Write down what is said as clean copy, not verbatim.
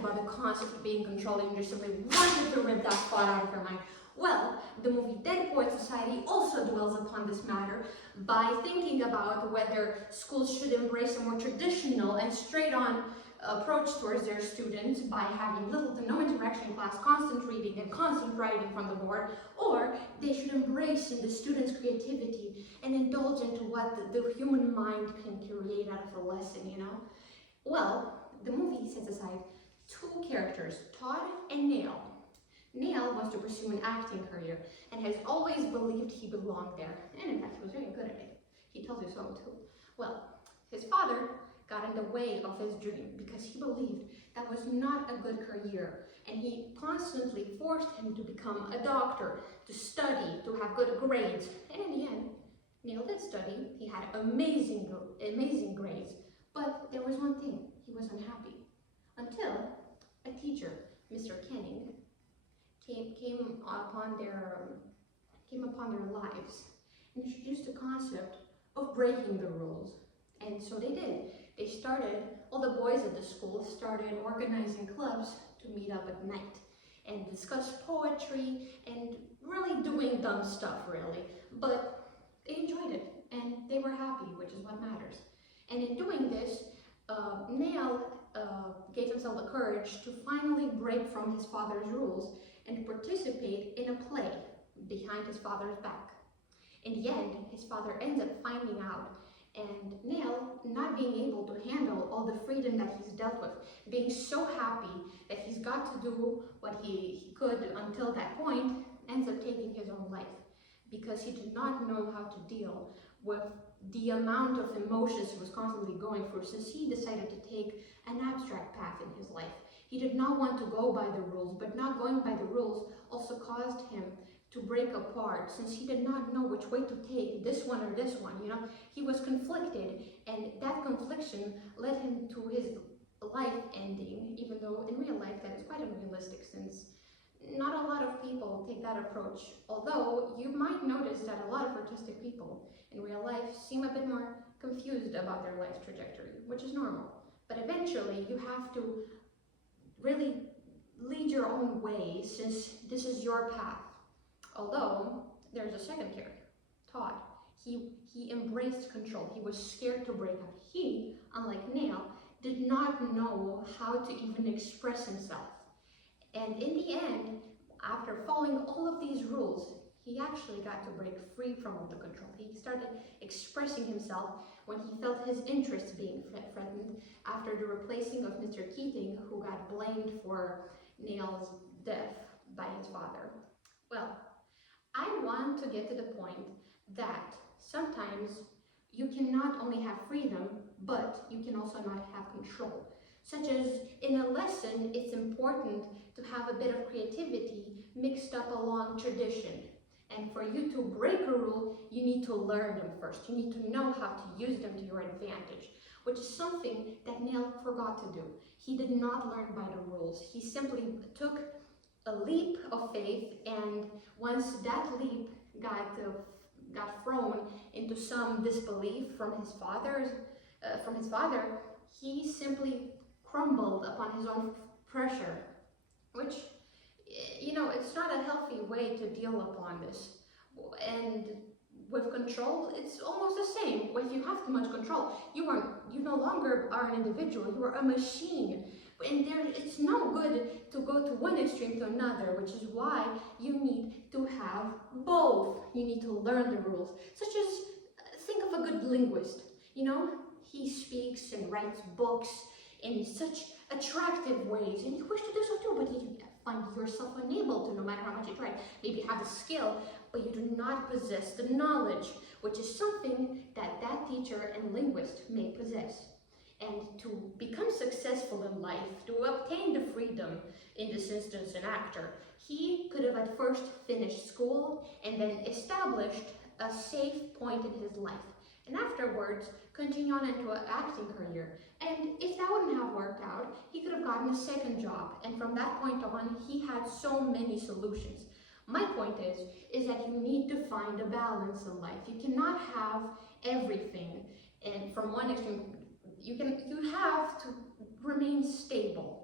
about the concept of being controlled and just simply wanted to rip that thought out of her mind. Well, the movie Dead Poets Society also dwells upon this matter by thinking about whether schools should embrace a more traditional and straight-on approach towards their students by having little to no interaction in class, constant reading and constant writing from the board, or they should embrace in the students' creativity and indulge into what the human mind can create out of a lesson, you know? Well, the movie sets aside two characters, Todd and Neil. Neil wants to pursue an acting career and has always believed he belonged there, and in fact he was very good at it. He tells you so too. Well, his father got in the way of his dream because he believed that was not a good career, and he constantly forced him to become a doctor, to study, to have good grades, and in the end, Neil did study. He had amazing grades, but there was one thing: he was unhappy until a teacher, Mr. Kenning, came upon their lives and introduced the concept of breaking the rules. And so they did. They started, all the boys at the school started organizing clubs to meet up at night and discuss poetry and really doing dumb stuff, really. But they enjoyed it and they were happy, which is what matters. And in doing this, Neil gave himself the courage to finally break from his father's rules and participate in a play behind his father's back. In the end, his father ends up finding out, and Neil, not being able to handle all the freedom that he's dealt with, being so happy that he's got to do what he could until that point, ends up taking his own life because he did not know how to deal with the amount of emotions he was constantly going through, since he decided to take an abstract path in his life. He did not want to go by the rules, but not going by the rules also caused him to break apart, since he did not know which way to take, this one or this one, you know? He was conflicted, and that confliction led him to his life ending, even though in real life that is quite unrealistic, since not a lot of people take that approach. Although you might notice that a lot of artistic people in real life seem a bit more confused about their life trajectory, which is normal. But eventually you have to really lead your own way, since this is your path. Although there's a second character, Todd. He embraced control. He was scared to break out. He, unlike Neil, did not know how to even express himself. And in the end, after following all of these rules, he actually got to break free from all the control. He started expressing himself when he felt his interests being threatened after the replacing of Mr. Keating, who got blamed for Neil's death by his father. Well, I want to get to the point that sometimes you can not only have freedom, but you can also not have control. Such as in a lesson, it's important to have a bit of creativity mixed up along tradition. And for you to break a rule, you need to learn them first. You need to know how to use them to your advantage, which is something that Neil forgot to do. He did not learn by the rules. He simply took a leap of faith, and once that leap got thrown into some disbelief from his father, he simply crumbled upon his own pressure, which, you know, it's not a healthy way to deal upon this. And with control, it's almost the same. When you have too much control, you no longer are an individual, you are a machine. And it's no good to go to one extreme to another, which is why you need to have both. You need to learn the rules, such as, think of a good linguist. You know, he speaks and writes books in such attractive ways, and you wish to do so too, but you find yourself unable to, no matter how much you try. Maybe you have the skill, but you do not possess the knowledge, which is something that that teacher and linguist may possess. And to become successful in life, to obtain the freedom, in this instance an actor, he could have at first finished school and then established a safe point in his life, and afterwards continue on into an acting career. And if that wouldn't have worked out, he could have gotten a second job, and from that point on he had so many solutions. My point is that you need to find a balance in life. You cannot have everything, and from one extreme, you have to remain stable.